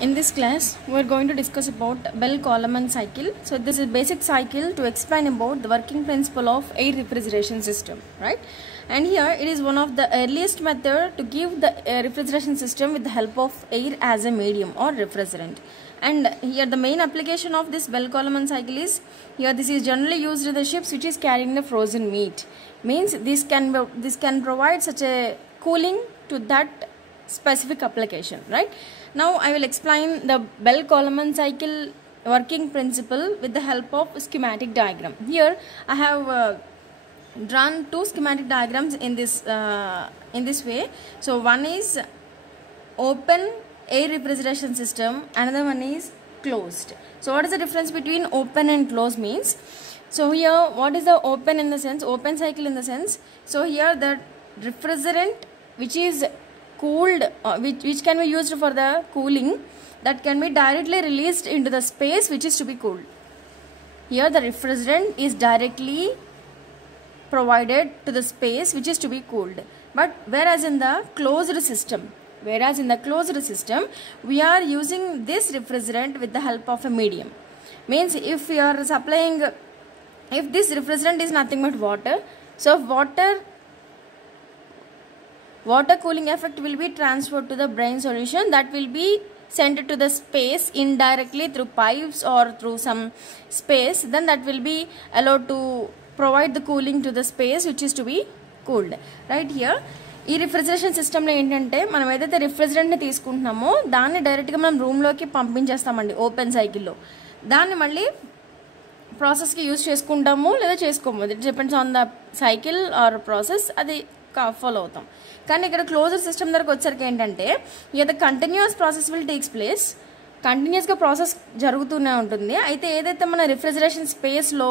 In this class, we are going to discuss about Bell-Coleman cycle. So this is basic cycle to explain about the working principle of air refrigeration system, right? And here it is one of the earliest method to give the refrigeration system with the help of air as a medium or refrigerant. And here the main application of this Bell-Coleman cycle is, here this is generally used in the ships which is carrying the frozen meat. Means this can provide such a cooling to that specific application, right? Now I will explain the Bell-Coleman cycle working principle with the help of schematic diagram. Here I have drawn two schematic diagrams in this way. So one is open air refrigeration system, another one is closed. So what is the difference between open and closed means? So here what is the open in the sense, open cycle in the sense, so here the refrigerant which is cooled, which can be used for the cooling, that can be directly released into the space which is to be cooled. Here the refrigerant is directly provided to the space which is to be cooled. But whereas in the closed system, we are using this refrigerant with the help of a medium. Means if we are supplying, if this refrigerant is nothing but water, so water cooling effect will be transferred to the brine solution, that will be sent to the space indirectly through pipes or through some space, then that will be allowed to provide the cooling to the space which is to be cooled. Right here ఈ refrigeration సిస్టంలో ఏంటంటే మనం ఏదైతే రిఫ్రిజరెంట్ని తీసుకుంటున్నామో దాన్ని డైరెక్ట్గా మనం రూమ్లోకి పంపించేస్తామండి open సైకిల్లో. దాన్ని మళ్ళీ ప్రాసెస్కి యూజ్ చేసుకుంటాము లేదా చేసుకోము, it depends on the cycle or process, అది ఫాలో అవుతాం. కానీ ఇక్కడ క్లోజర్ సిస్టమ్ దగ్గరకు వచ్చేసరికి ఏంటంటే the continuous process will takes place, కంటిన్యూస్గా ప్రాసెస్ జరుగుతూనే ఉంటుంది. అయితే ఏదైతే మన రిఫ్రిజరేషన్ స్పేస్లో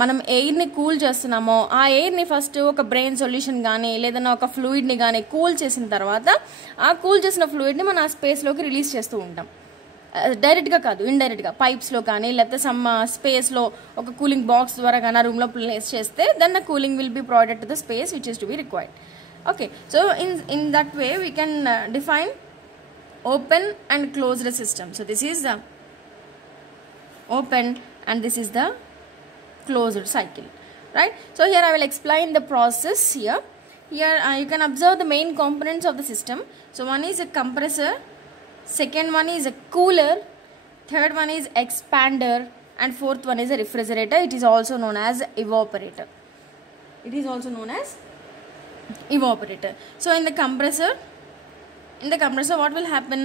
మనం ఎయిర్ని కూల్ చేస్తున్నామో ఆ ఎయిర్ని ఫస్ట్ ఒక బ్రెయిన్ సొల్యూషన్ కానీ లేదన్నా ఒక ఫ్లూయిడ్ని కానీ కూల్ చేసిన తర్వాత ఆ కూల్ చేసిన ఫ్లూయిడ్ని మనం ఆ స్పేస్లోకి రిలీజ్ చేస్తూ ఉంటాం. డైరెక్ట్గా కాదు, ఇండైరెక్ట్గా పైప్స్లో కానీ లేకపోతే సమ్ స్పేస్లో ఒక కూలింగ్ బాక్స్ ద్వారా కానీ రూమ్లో ప్లేస్ చేస్తే then the cooling will be provided to the space which is to be required. Okay, so in that way we can define open and closed system. So this is the open and this is the closed cycle, right? So here I will explain the process here. Here you can observe the main components of the system. So one is a compressor, second one is a cooler, third one is expander, and fourth one is a refrigerator. It is also known as evaporator. Evaporator. So in the compressor what will happen?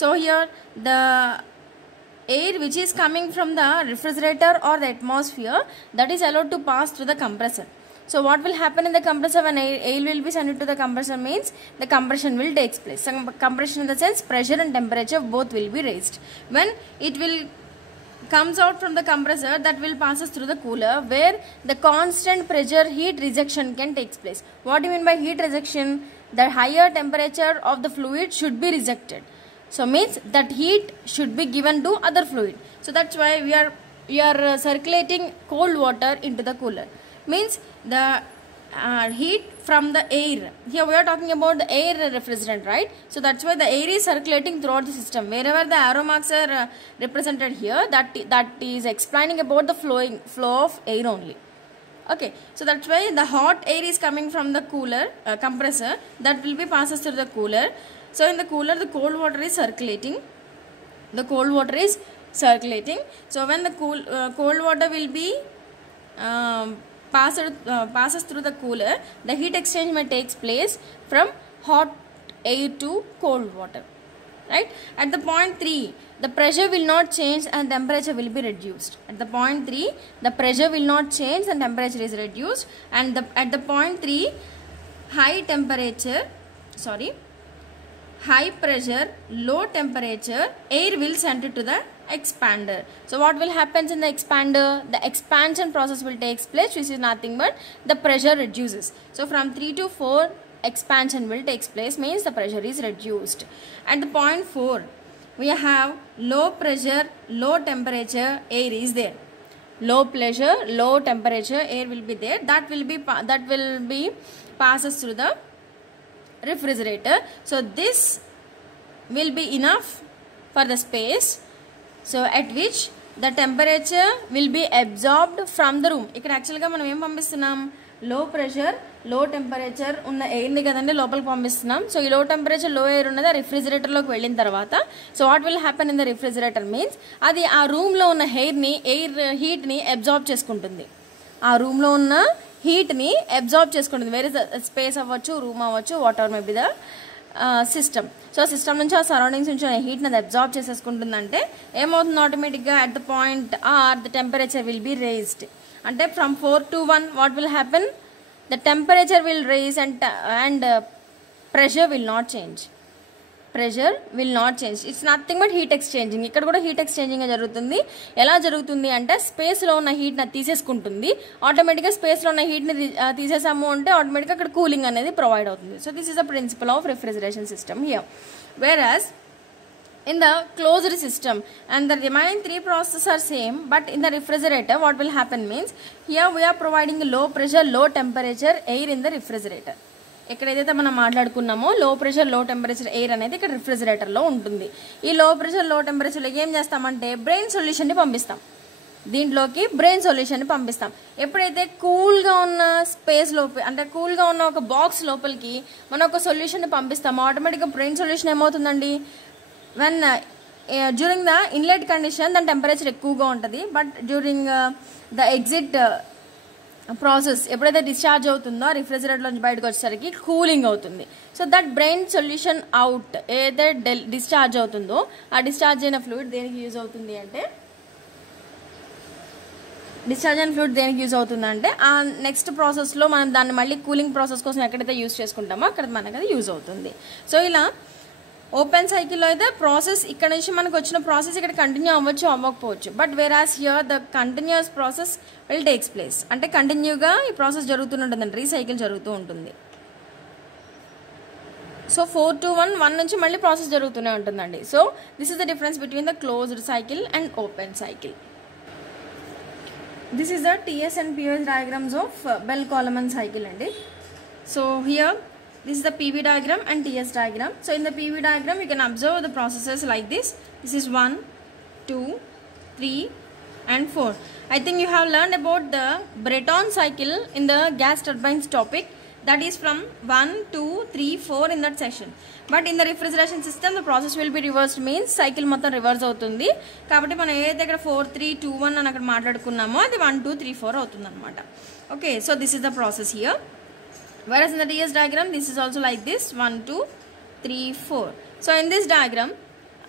So here the air which is coming from the refrigerator or the atmosphere, that is allowed to pass through the compressor. So what will happen in the compressor when air will be sent to the compressor means the compression will take place. So compression in the sense pressure and temperature both will be raised. When it will comes out from the compressor, that will passes through the cooler where the constant pressure heat rejection can take place. What do you mean by heat rejection? The higher temperature of the fluid should be rejected. So means that heat should be given to other fluid. So that's why we are circulating cold water into the cooler. Means the heat from the air. Here we are talking about the air refrigerant, right? So that's why the air is circulating throughout the system. Wherever the arrow marks are represented here, that is explaining about the flow of air only. Okay, so that's why the hot air is coming from the cooler compressor, that will be passes through the cooler. So in the cooler the cold water is circulating. So when the cold water will be passes through the cooler, the heat exchange may takes place from hot air to cold water, right? At the point 3 the pressure will not change and temperature will be reduced. At the point 3 the pressure will not change and temperature is reduced, and at the point 3 high pressure low temperature air will send it to the expander. So what will happen in the expander? The expansion process will take place, which is nothing but the pressure reduces. So from 3 to 4 expansion will take place, means the pressure is reduced. At the point 4 we have low pressure low temperature air is there. Low pressure low temperature air will be there, that will be passes through the refrigerator. So this will be enough for the space, so at which the temperature will be absorbed from the room. ఇక్కడ యాక్చువల్గా మనం ఏం పంపిస్తున్నాం, లో pressure లో temperature ఉన్న ఎయిర్ని కదండి లోపలికి పంపిస్తున్నాం. సో ఈ లో టెంపరేచర్ లో ఎయిర్ ఉన్నది ఆ రిఫ్రిజిరేటర్లోకి వెళ్ళిన తర్వాత, so what will happen in the refrigerator means అది ఆ రూమ్లో ఉన్న ఎయిర్ హీట్ని అబ్జార్బ్ చేసుకుంటుంది. ఆ రూమ్లో ఉన్న హీట్ని అబ్జార్బ్ చేసుకుంటుంది. వేరే స్పేస్ అవ్వచ్చు, రూమ్ అవ్వచ్చు, what ever may be the system. So system నుంచి ఆ సరౌండింగ్స్ నుంచి హీట్ని అది అబ్జార్బ్ చేసేసుకుంటుందంటే ఏమవుతుంది, ఆటోమేటిక్గా at the point or the temperature will be raised. అంటే from 4 to 1 what will happen, the temperature will raise and pressure will not change. Pressure will not change. It's nothing but heat exchanging. ఇక్కడ కూడా heat exchanging జరుగుతుంది. ఎలా జరుగుతుంది అంటే స్పేస్లో ఉన్న హీట్ని తీసేసుకుంటుంది. ఆటోమేటిక్గా స్పేస్లో ఉన్న హీట్ని తీసేసాము అంటే ఆటోమేటిక్గా అక్కడ కూలింగ్ అనేది ప్రొవైడ్ అవుతుంది. So this is the principle of refrigeration system here. Whereas in the closed system and the remaining 3 processes are same, but in the refrigerator what will happen means here we are providing low pressure low temperature air in the refrigerator. ఇక్కడ ఏదైతే మనం మాట్లాడుకున్నామో లో pressure లో temperature air అనేది ఇక్కడ రిఫ్రిజిరేటర్లో ఉంటుంది. ఈ లో ప్రెషర్ లో టెంపరేచర్లో ఏం చేస్తామంటే బ్రెయిన్ సొల్యూషన్ని పంపిస్తాం. దీంట్లోకి బ్రెయిన్ సొల్యూషన్ని పంపిస్తాం. ఎప్పుడైతే కూల్గా ఉన్న స్పేస్ లోపల అంటే కూల్గా ఉన్న ఒక బాక్స్ లోపలికి మనం ఒక సొల్యూషన్ని పంపిస్తాము, ఆటోమేటిక్గా బ్రెయిన్ సొల్యూషన్ ఏమవుతుందండి, when during the inlet condition the temperature ఎక్కువగా ఉంటుంది, but during the exit process ఎప్పుడైతే డిశ్చార్జ్ అవుతుందో రిఫ్రిజిరేటర్ నుంచి బయటకు వచ్చేసరికి కూలింగ్ అవుతుంది. So that brain solution out ఏదైతే డిశ్చార్జ్ అవుతుందో ఆ డిశ్చార్జ్ అయిన ఫ్లూయిడ్ దేనికి యూజ్ అవుతుంది అంటే ఆ నెక్స్ట్ ప్రాసెస్లో మనం దాన్ని మళ్ళీ కూలింగ్ ప్రాసెస్ కోసం ఎక్కడైతే యూజ్ చేసుకుంటామో అక్కడ మనకు అది యూజ్ అవుతుంది. సో ఇలా ఓపెన్ సైకిల్లో అయితే ప్రాసెస్ ఇక్కడ నుంచి మనకు వచ్చిన ప్రాసెస్ ఇక్కడ కంటిన్యూ అవ్వచ్చు అవ్వకపోవచ్చు, but whereas here the continuous process will takes place. అంటే కంటిన్యూగా ఈ ప్రాసెస్ జరుగుతూనే ఉంటుందండి, రీసైకిల్ జరుగుతూ ఉంటుంది. సో 4 to 1 నుంచి మళ్ళీ ప్రాసెస్ జరుగుతూనే ఉంటుందండి. So this is the difference between the closed cycle and open cycle. This is the TS and PS diagrams of Bell Coleman cycle అండి. So here this is the PV diagram and TS diagram. So in the PV diagram you can observe the processes like this. This is 1, 2, 3 and 4. I think you have learned about the Breton cycle in the gas turbines topic. That is from 1, 2, 3, 4 in that section. But in the refrigeration system the process will be reversed, means cycle మొత్తం reverse అవుతుంది. కాబట్టి మనం ఏదైతే ఇక్కడ 4, 3, 2, 1 అని అక్కడ మాట్లాడుకున్నామో అది 1, 2, 3, 4 అవుతుంది అనమాట. Okay, so this is the process here. Whereas in the TS diagram this is also like this 1, 2, 3, 4. So in this diagram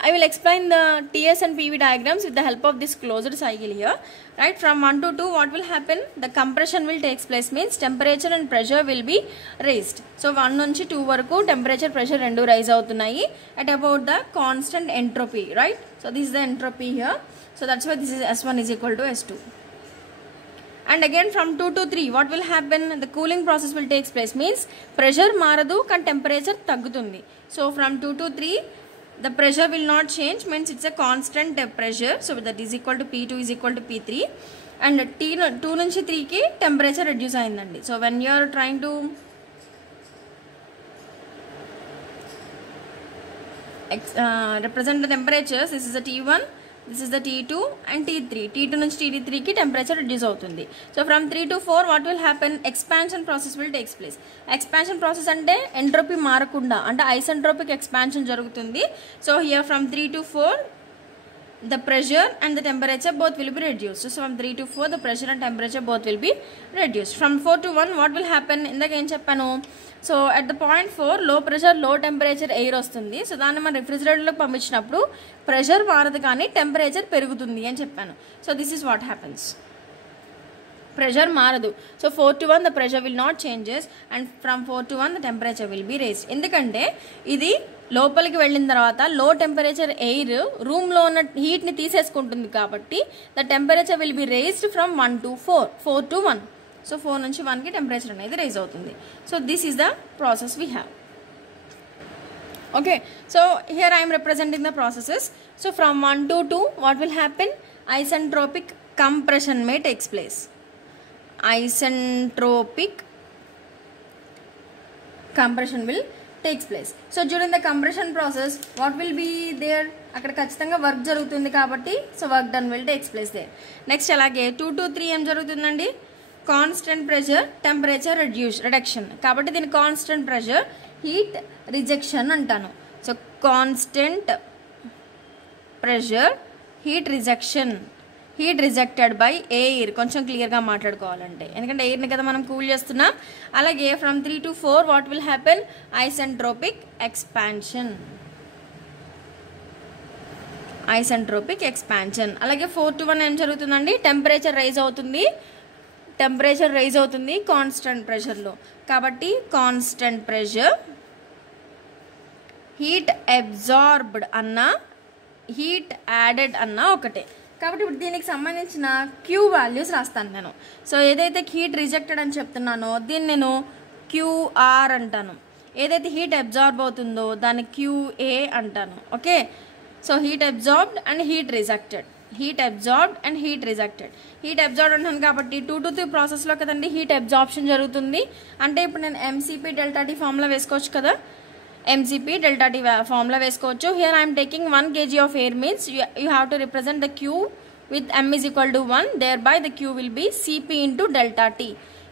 I will explain the TS and PV diagrams with the help of this closed cycle here. Right, from 1 to 2 what will happen, the compression will takes place, means temperature and pressure will be raised. So 1 నుంచి 2 వరకు temperature pressure రెండు rise అవుతున్నాయి at about the constant entropy, right? So this is the entropy here. So that's why this is S1 is equal to S2. And again from 2 to 3 what will happen, the cooling process will takes place, means pressure మారదు కానీ temperature తగ్గుతుంది. So from 2 to 3 the pressure will not change, means it's a constant pressure. So that is equal to P2 is equal to P3 and 2 నుంచి 3 కి temperature reduce అయిందండి. So when you are trying to represent the temperatures, this is the T1, this is the T2 and T3. T2 నుంచి T3 కి temperature reduce అవుతుంది. So from 3 to 4 what will happen, expansion process will takes place. Expansion process అంటే entropy మారకుండా అంటే isentropic expansion జరుగుతుంది. So here from 3 to 4 the pressure and the temperature both will be reduced. So from 3 to 4 the pressure and temperature both will be reduced. From 4 to 1 what will happen, ఇందాక ఏం చెప్పాను, so at the point 4 లో pressure లో temperature air వస్తుంది. So దాన్ని మనం రిఫ్రిజిరేటర్లోకి పంపించినప్పుడు pressure మారదు కానీ టెంపరేచర్ పెరుగుతుంది అని చెప్పాను. So this is what happens, pressure మారదు. So 4 to 1 the pressure will not changes and from 4 to 1 the temperature will be raised. ఎందుకంటే ఇది లోపలికి వెళ్ళిన తర్వాత లో టెంపరేచర్ ఎయిర్ రూమ్లో ఉన్న హీట్ని తీసేసుకుంటుంది కాబట్టి the temperature will be raised from 1 to 4, 4 to 1. So 4 నుంచి 1కి టెంపరేచర్ అనేది రైజ్ అవుతుంది. So this is the process we have. Okay, so here I'm representing the processes. So from 1 to 2 what will happen, isentropic compression May takes place. Isentropic compression will takes place. So during the compression process, what will be there? అక్కడ ఖచ్చితంగా work జరుగుతుంది కాబట్టి so work done will takes place there. Next అలాగే 2 to 3 ఏం జరుగుతుందండి? Constant pressure temperature reduction. కాబట్టి దీని constant pressure heat rejection అంటాను. సో constant pressure heat rejection, heat rejected by air. కొంచెం క్లియర్గా మాట్లాడుకోవాలంటే, ఎందుకంటే ఎయిర్ని కదా మనం కూల్ చేస్తున్నాం. అలాగే from 3 to 4 what will happen? Isentropic expansion, isentropic expansion. అలాగే 4 to 1 ఏం జరుగుతుందండి? టెంపరేచర్ రైజ్ అవుతుంది, టెంపరేచర్ రైజ్ అవుతుంది కాన్స్టెంట్ ప్రెషర్లో. కాబట్టి కాన్స్టెంట్ ప్రెషర్ హీట్ అబ్జార్బ్డ్ అన్నా హీట్ యాడెడ్ అన్నా ఒకటే. కాబట్టి ఇప్పుడు దీనికి సంబంధించిన క్యూ వాల్యూస్ రాస్తాను నేను. సో ఏదైతే హీట్ రిజెక్టెడ్ అని చెప్తున్నానో దీన్ని నేను క్యూఆర్ అంటాను. ఏదైతే హీట్ అబ్జార్బ్ అవుతుందో దాన్ని క్యూఏ అంటాను. Okay, so heat absorbed and heat rejected, heat absorbed and heat rejected. Heat absorb అంటాను కాబట్టి 2 to 3 ప్రాసెస్లో కదండి హీట్ అబ్జార్ప్షన్ జరుగుతుంది. అంటే ఇప్పుడు నేను ఎంసీపీ డెల్టా టీ ఫార్ములా వేసుకోవచ్చు కదా, ఎంసీపీ డెల్టా టీ ఫార్ములా వేసుకోవచ్చు. Here I'm taking 1 kg of air means you have to represent the Q with m is equal to 1, thereby the Q will be Cp into delta T.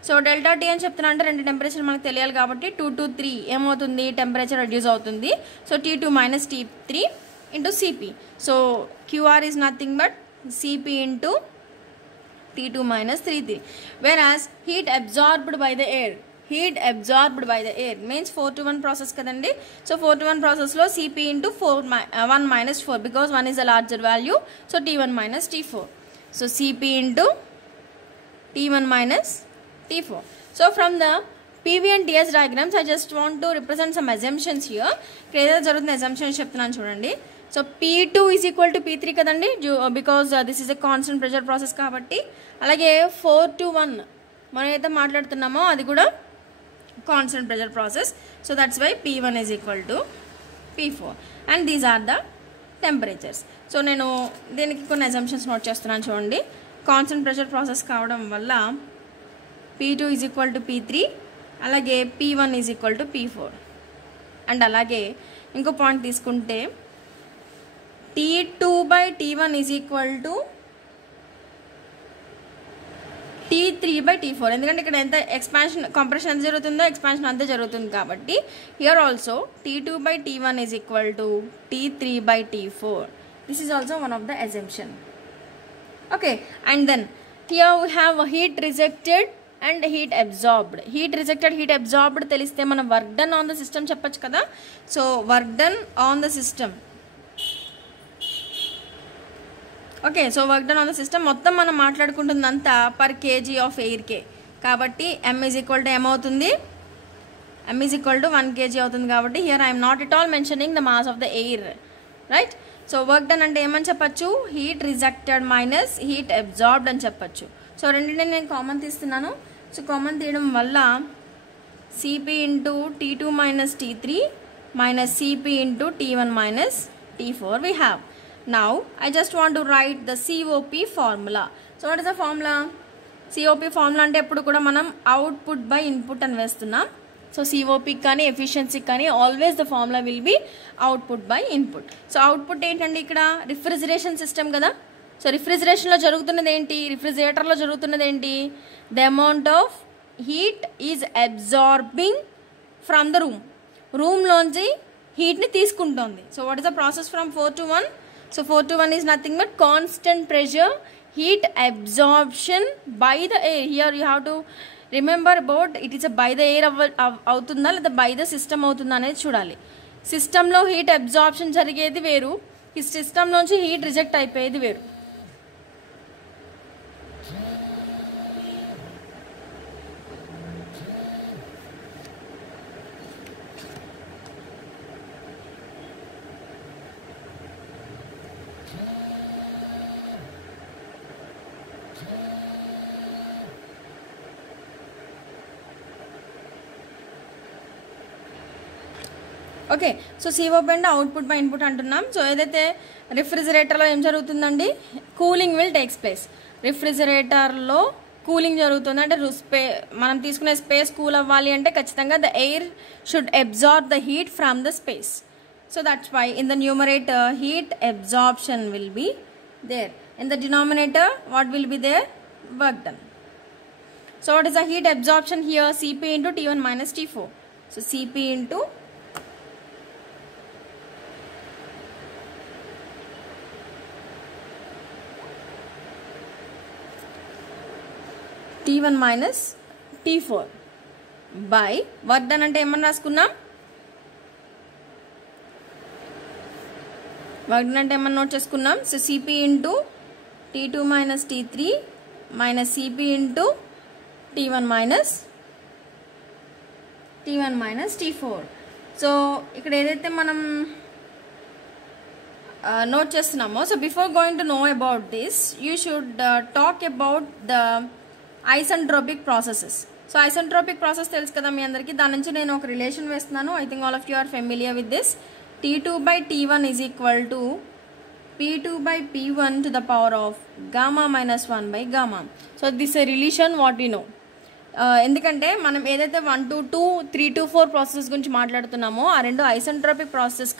So delta T అని చెప్తున్నా అంటే రెండు temperature మనకు తెలియాలి కాబట్టి 2 to 3 ఏమవుతుంది? Temperature reduce అవుతుంది. So T2 minus T3 into Cp. So QR is nothing but Cp into T2 minus T3. Whereas heat absorbed by the air, heat absorbed by the air means 4 to 1 process kadandi. So 4 to 1 process lo Cp into 1 minus 4 because 1 is a larger value. So T1 minus T4. So Cp into T1 minus T4. So from the PV and TS diagrams I just want to represent some assumptions here. Clear jarugutuన్న assumptions చెప్తున్నాను చూడండి. So P2 is equal to P3 kadandi because this is a constant pressure process కాబట్టి. అలాగే 4 to 1 మనం అయితే మాట్లాడుతున్నామో అది కూడా constant pressure process. So that's why P1 is equal to P4 and these are the temperatures. So నేను దీనికి కొన్ని assumptions నోట్ చేస్తున్నాను చూడండి. constant pressure process కావడం వల్ల P2 is equal to P3, అలాగే P1 is equal to P4 and అలాగే ఇంకో పాయింట్ తీసుకుంటే T2 by T1 is equal to T3 by T4. ఎందుకంటే ఇక్కడ ఎంత ఎక్స్పాన్షన్ కంప్రెషన్ ఎంత జరుగుతుందో ఎక్స్పాన్షన్ అంతే జరుగుతుంది కాబట్టి here also T2 by T1 is equal to T3 by T4. This is also one of the assumption. Okay, and then here we have heat rejected and heat absorbed. Heat rejected, heat absorbed తెలిస్తే మనం work done on the system చెప్పొచ్చు కదా. So work done on the system. Okay, so work done on the system మొత్తం మనం మాట్లాడుకుంటుందంతా per KG of ఎయిర్కే కాబట్టి m is equal to m అవుతుంది, m is equal to 1 kg అవుతుంది కాబట్టి here I'm not at all mentioning the mass of the air, right. So work done అంటే ఏమని చెప్పచ్చు? Heat rejected minus heat absorbed అని చెప్పచ్చు. So రెండింటిని నేను కామన్ తీస్తున్నాను. సో కామన్ తీయడం వల్ల Cp into T2 minus T3 minus Cp into T1 minus T4 we have. Now I just want to write the COP formula. So what is the formula? COP formula అంటే ఎప్పుడు కూడా మనం output by input అని వేస్తున్నాం. So COP కానీ efficiency కానీ always the formula will be output by input. So output ఏంటండి? ఇక్కడ రిఫ్రిజిరేషన్ సిస్టమ్ కదా. సో రిఫ్రిజిరేషన్లో జరుగుతున్నది ఏంటి? రిఫ్రిజిరేటర్లో జరుగుతున్నది ఏంటి? The amount of heat is absorbing from the రూమ్లోంచి హీట్ని తీసుకుంటోంది. So what is the process from 4 to 1? So 4 to 1 is nothing but constant pressure heat absorption by the air. Here you have to remember about it is a by the air అవుతుందా లేదా by the system అవుతుందా అనేది చూడాలి. సిస్టంలో heat absorption జరిగేది వేరు, ఈ సిస్టంలోంచి heat reject అయిపోయేది వేరు. ఓకే, సో COP అంటే అవుట్పుట్ బై ఇన్పుట్ అంటున్నాం. సో ఏదైతే రిఫ్రిజిరేటర్లో ఏం జరుగుతుందండి? Cooling will takes place. రిఫ్రిజిరేటర్లో కూలింగ్ జరుగుతుంది అంటే మనం తీసుకునే స్పేస్ కూల్ అవ్వాలి అంటే ఖచ్చితంగా the air should absorb the heat from the space. So that's why in the numerator heat absorption will be there. In the denominator what will be there? Work done. So what is the heat absorption here? Cp into T1 minus T4. So Cp into T1 minus T4 by work done ante emanna raskunnam? Work done ante emanna note cheskunnam. So Cp into T2 minus T3 minus Cp into T1 minus T4. So ఇక్కడ ఏదైతే మనం note చేస్తున్నామో, so before going to know about this you should talk about the isentropic processes. So isentropic process తెలుసు కదా మీ అందరికీ. దాని నుంచి నేను ఒక రిలేషన్ వేస్తున్నాను. I think all of you are familiar with this. T2/T1 is equal to P2/P1 to the power of gamma minus 1 by gamma. So this is a relation what we know. ఎందుకంటే మనం ఏదైతే 1 to 2, 3 to 4 process గురించి మాట్లాడుతున్నామో ఆ రెండు isentropic process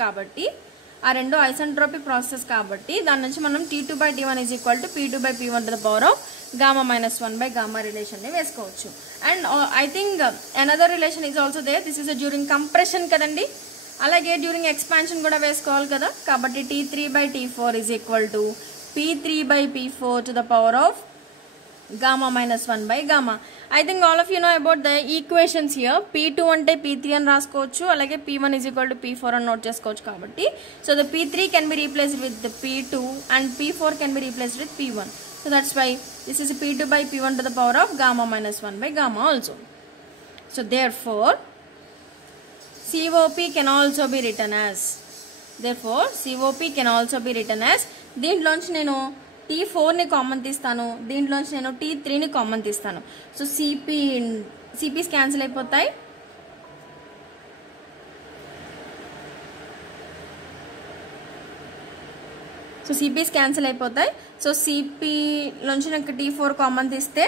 కాబట్టి దాని నుంచి మనం T2/T1 is equal to P2/P1 to the power of gamma minus 1 by gamma రిలేషన్ని వేసుకోవచ్చు. And I think another relation is also there. This is during compression కదండి. అలాగే డ్యూరింగ్ ఎక్స్పాన్షన్ కూడా వేసుకోవాలి కదా. కాబట్టి T3/T4 is equal to P3/P4 to the power of gamma minus 1 by gamma. I think all of you know about the equations here. P2 అంటే P3 అని రాసుకోవచ్చు, అలాగే P1 is equal to P4 అని note చేసుకోవచ్చు. కాబట్టి so the P3 can be replaced with the P2 and P4 can be replaced with P1. So that's why this is P2/P1 to the power of gamma minus 1 by gamma also. So therefore COP can also be written as దీంట్లోంచి నేను T4ని common తీస్తాను, దీంట్లోంచి నేను T3ని common తీస్తాను. So CP's cancel అయిపోతాయి. So సిపిలోంచి నాకు T4 common తీస్తే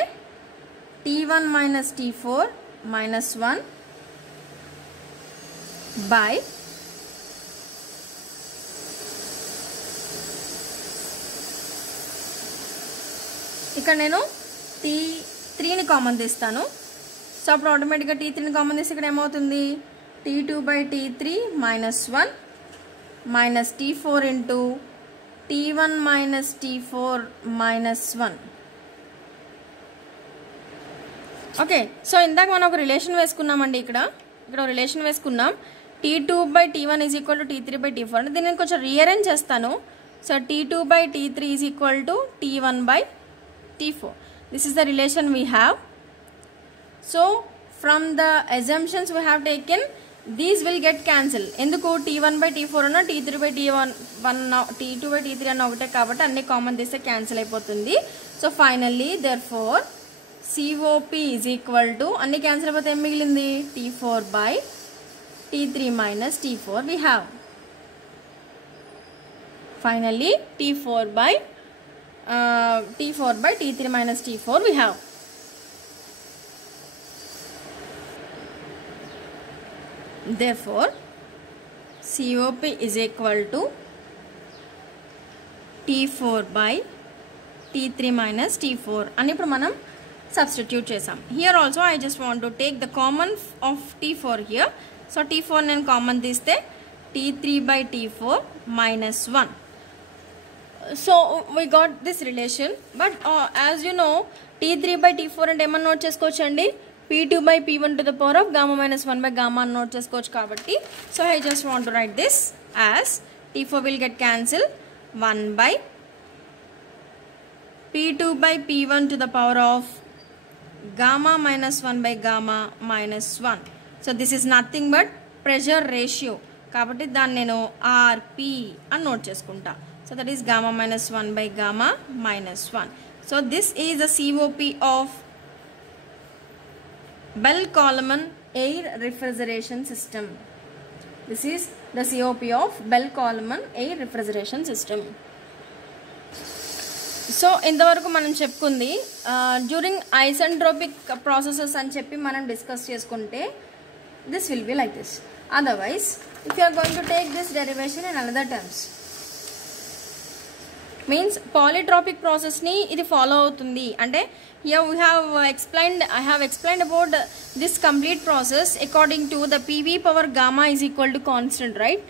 T1 minus T4 minus 1 by ఇక్కడ నేను T3ని కామన్ తీస్తాను. సో అప్పుడు ఆటోమేటిక్గా T3ని కామన్ తీస్తే ఇక్కడ ఏమవుతుంది? T2/T3 minus 1 minus T4 into T1 minus T4 minus 1. Okay, so ఇందాక మనం ఒక రిలేషన్ వేసుకున్నామండి. ఇక్కడ రిలేషన్ వేసుకున్నాం. T2/T1 is equal to T3/T4 అంటే దీన్ని నేను కొంచెం రీఅరేంజ్ చేస్తాను. So T2/T3 is equal to T1/T4. This is the relation we have. So from the assumptions we have taken, these will get cancelled. ఎందుకు T1/T4 అన్న T3/T1 T2/T3 అన్న ఒకటే కాబట్టి అన్ని కామన్ తీస్తే క్యాన్సిల్ అయిపోతుంది. So finally therefore COP is equal to అన్ని cancel అయిపోతే ఏం మిగిలింది? T4/T3 minus T4 we have. Finally T4/T3 minus T4 we have. Therefore COP is equal to T4/T3 minus T4 అని ఇప్పుడు మనం సబ్స్టిట్యూట్ చేసాం. Here also I just want to take the common of T4 here. So T4 నేను common తీస్తే T3/T4 minus 1. So we got this relation, but as you know T3/T4 అంటే ఏమన్నా note చేసుకోవచ్చు అండి? P2/P1 to the power of gamma minus 1 by gamma అని note చేసుకోవచ్చు. కాబట్టి so I just want to write this as T4 will get cancelled 1 by P2/P1 to the power of gamma minus 1 by gamma minus 1. So this is nothing but pressure ratio. కాబట్టి దాన్ని నేను RP అని note చేసుకుంటా. So that is gamma minus 1 by gamma minus 1. So this is the COP of Bell-Coleman air refrigeration system. This is the COP of Bell-Coleman air refrigeration system. So ఇంతవరకు మనం చెప్పుకుంది during isentropic processes అని చెప్పి మనం discuss చేసుకుంటే this will be like this. Otherwise if you are going to take this derivation in another terms means polytropic ప్రాసెస్ని ఇది follow అవుతుంది. అంటే here we have explained, I have explained about this complete process according to the PV power gamma is equal to constant, right?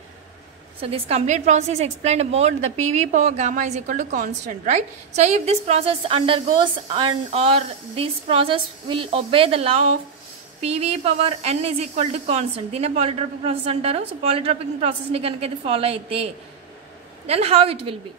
So this complete process explained about the PV power gamma is equal to constant, right? So if this process undergoes or this process will obey the law of PV power n is equal to constant, దీనే polytropic process అంటారు. So polytropic process ని కనుక ఇది follow అయితే then how it will be.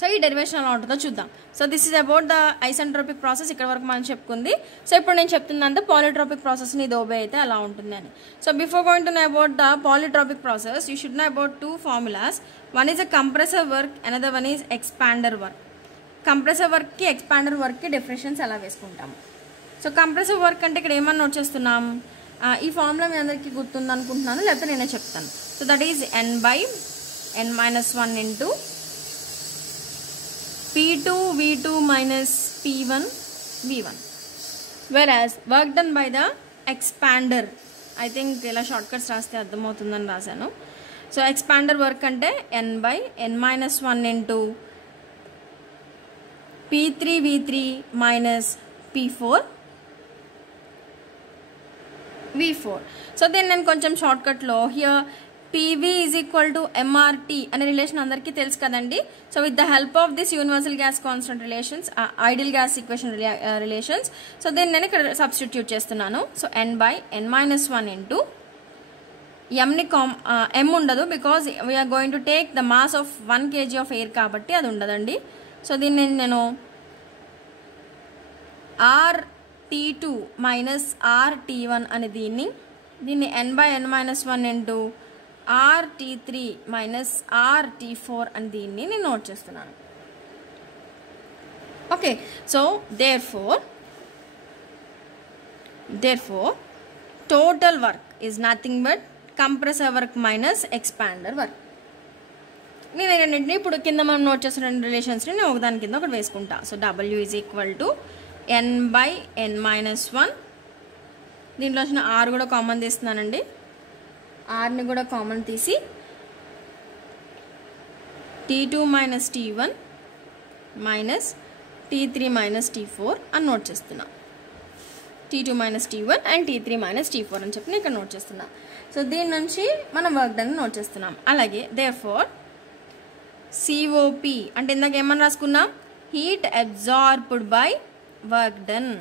So ఈ derivation ఎలా ఉంటుందో చూద్దాం. So this is about the isentropic process. ఇక్కడ వరకు మనం చెప్పుకుంది. సో ఇప్పుడు నేను చెప్తుందంటే పాలిట్రోపిక్ ప్రాసెస్ని ఇది ఓబే అయితే అలా ఉంటుంది అని. So before going to know about the పాలిట్రోపిక్ process you should know about 2 formulas. One is a compressor work, another one is expander work. Compressor వర్క్కి ఎక్స్పాండర్ వర్క్కి డెఫినేషన్స్ ఎలా వేసుకుంటాము. సో కంప్రెసర్ వర్క్ అంటే ఇక్కడ ఏమన్నా వచ్చేస్తున్నాం, ఈ ఫార్ములా మీ అందరికీ గుర్తుంది అనుకుంటున్నాను, లేకపోతే నేనే చెప్తాను. So that is n/n-1 into P2 V2 minus P1 V1, whereas work done by the expander, I think ఇలా షార్ట్ కట్స్ రాస్తే అర్థమవుతుందని రాశాను. సో ఎక్స్పాండర్ వర్క్ అంటే n/n-1 into P3 V3 minus P4 V4. So దీన్ని నేను కొంచెం short కట్లో here PV is equal to MRT అనే రిలేషన్ అందరికీ తెలుసు కదండి. So with the help of this universal gas constant relations, ideal gas equation relations, so దీన్ని నేను ఇక్కడ సబ్స్టిట్యూట్ చేస్తున్నాను. సో n/n-1 ఇంటూ ఎంని ఎం ఉండదు because we are going to take the mass of 1 kg of air కాబట్టి అది ఉండదండి. So దీన్ని నేను RT2 మైనస్ RT1 అని దీన్ని n/n-1 into RT3 minus RT4 అని దీన్ని నేను నోట్ చేస్తున్నాను. Okay, so therefore total work is nothing but compressor work minus expander work. నేను రెండింటిని ఇప్పుడు కింద మనం నోట్ చేసిన రెండు రిలేషన్స్ని నేను ఒకదాని కింద ఒకటి వేసుకుంటా. So W is equal to n/n-1, దీంట్లో వచ్చిన R కూడా కామన్ తీస్తున్నానండి. ఆర్ని కూడా కామన్ తీసి T2 minus T1 minus T3 minus T4 అని నోట్ చేస్తున్నా. T2 minus T1 and T3 minus T4 అని చెప్పి నేను ఇక్కడ నోట్ చేస్తున్నా. సో దీని నుంచి మనం వర్క్ డన్ నోట్ చేస్తున్నాం. అలాగే therefore COP అంటే ఇందాక ఏమని రాసుకున్నాం, heat absorbed by work done.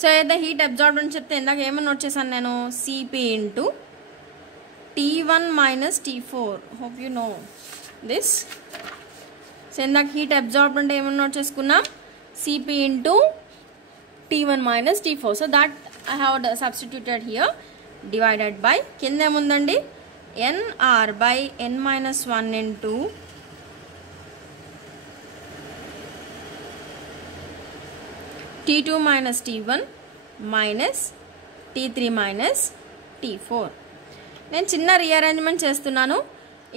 So ఏదైతే హీట్ అబ్జార్బ్ అని చెప్తే ఇందాక ఏమని నోట్ చేశాను నేను, CP into T1 minus T4. Hope you know this. So ఇందాక హీట్ అబ్జార్బ్ అంటే ఏమని నోట్ చేసుకున్నాం, CP into T1 minus T4. So that I have substituted here divided by కింద ఏముందండి nR/n-1 into T2 minus T1 minus T3 minus T4. నేను చిన్న rearrangement చేస్తున్నాను.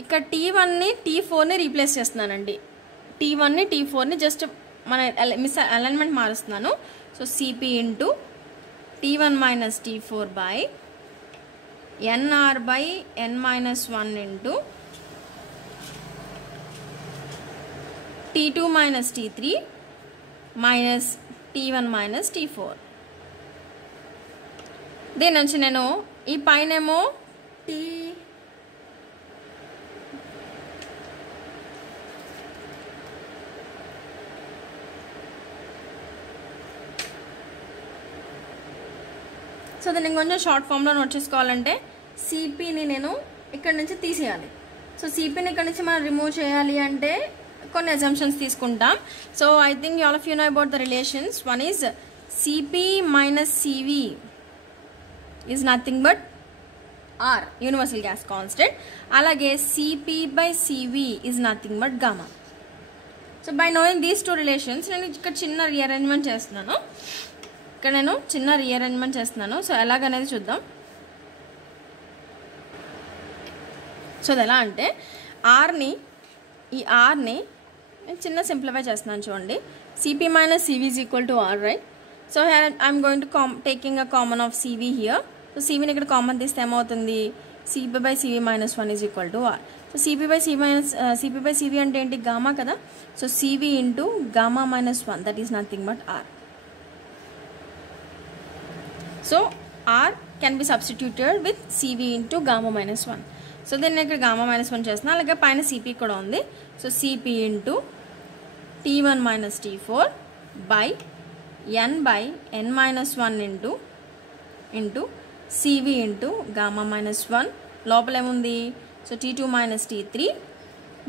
ఇక్కడ T1ని T4ని రీప్లేస్ చేస్తున్నానండి. T1ని T4ని జస్ట్ మన అలైన్మెంట్ మారుస్తున్నాను. So CP into T1 minus T4 by nR/n-1 into T2 minus T3 minus T1 minus T4. దీని నుంచి నేను ఈ పైనేమో సో దీన్ని కొంచెం షార్ట్ ఫామ్లో నోట్ చేసుకోవాలంటే CPని నేను ఇక్కడ నుంచి తీసేయాలి. సో CPని ఇక్కడ నుంచి మనం రిమూవ్ చేయాలి అంటే కొన్ని అజంప్షన్స్ తీసుకుంటాం. So I think all of you know about the relations. One is CP minus CV is nothing but R, universal gas constant. అలాగే CP/CV is nothing but gamma. So by knowing these two relations నేను ఇక్కడ చిన్న rearrangement చేస్తున్నాను. So ఎలాగనేది చూద్దాం. So అది ఎలా అంటే ఈ ఆర్ని నేను చిన్న సింప్లిఫై చేస్తున్నాను చూడండి. Cp minus Cv is equal to R, right? So here I'm going to taking a common of Cv here. So Cv ని ఇక్కడ కామన్ తీస్తే ఏమవుతుంది, Cp by Cv minus 1 is equal to R. So Cp by Cv అంటే ఏంటి, gamma కదా. So Cv into gamma minus 1, that is nothing but R. So R can be substituted with Cv into gamma minus 1. So దీన్ని ఇక్కడ gamma minus 1 చేస్తున్నా, అలాగే పైన Cp కూడా ఉంది. So Cp into T1 minus T4 by n by n minus 1 into Cv into gamma minus 1, లోపల ఏముంది, so T2 minus T3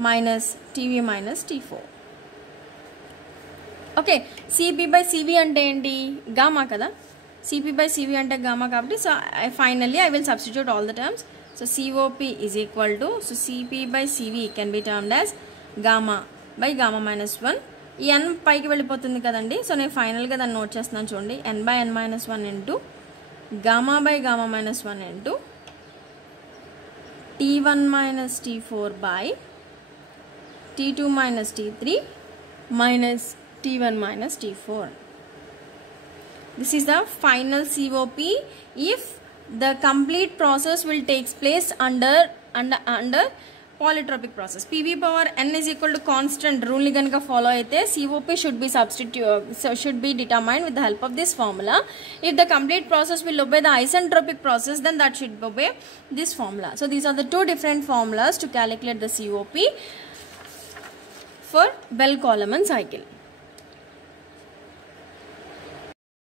minus Tv minus T4. Okay, Cp by Cv అంటే ఏంటి, gamma కదా. Cp by Cv అంటే gamma కాబట్టి, so finally I will substitute all the terms. So COP is equal to, so Cp by Cv can be termed as gamma by gamma minus 1. ఈ n పైకి వెళ్ళిపోతుంది కదండి. So నేను ఫైనల్గా దాన్ని note చేస్తున్నాను చూడండి. n by n minus 1 into gamma by gamma minus 1 into T1 minus T4 by T2 minus T3 minus T1 minus T4. This is the final COP if the complete process will take place under polytropic process. PV power n is equal to constant rule ni ganaka follow aithe COP should be determined with the help of this formula. If the complete process will obey the isentropic process, then that should obey this formula. So these are the two different formulas to calculate the COP for Bell-Coleman cycle.